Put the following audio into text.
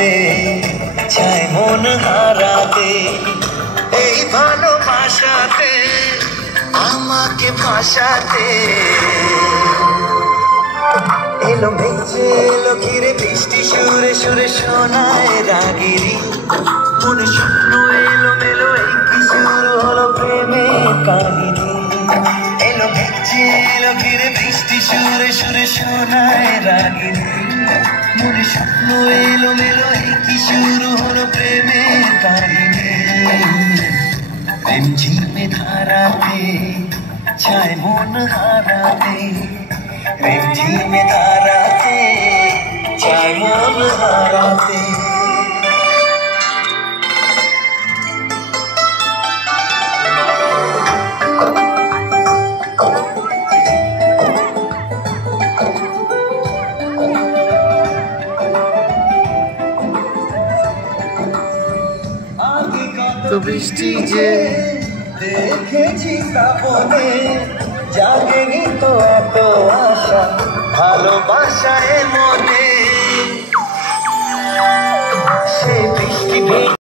হারাতে চায় মন হারাতে, এই ভালোবাসাতে আমাকে ফাঁসাতে। এলো মেঘে এলো ঘিরে বৃষ্টি সুরে সুরে শোনায় রাগিরি, মনে স্বপ্ন এলো মেলো এই কি শুরু হলো প্রেমের কাহিনী। এলো মেঘে এলো ঘিরে বৃষ্টি সুরে সুরে শোনায় রাগিরি, মনে স্বপ্ন এলো মেলো এই কি শুরু হলো প্রেমের কাহিনী। প্রেম ঝিমে ধারাতে চায় মন হারাতে, প্রেম ঝিমে ধারাতে চায় মন হারাতে। তো বৃষ্টি যে দেখেছি শ্রাবণে, জাগেনি তো এত আশা ভালোবাসায় মন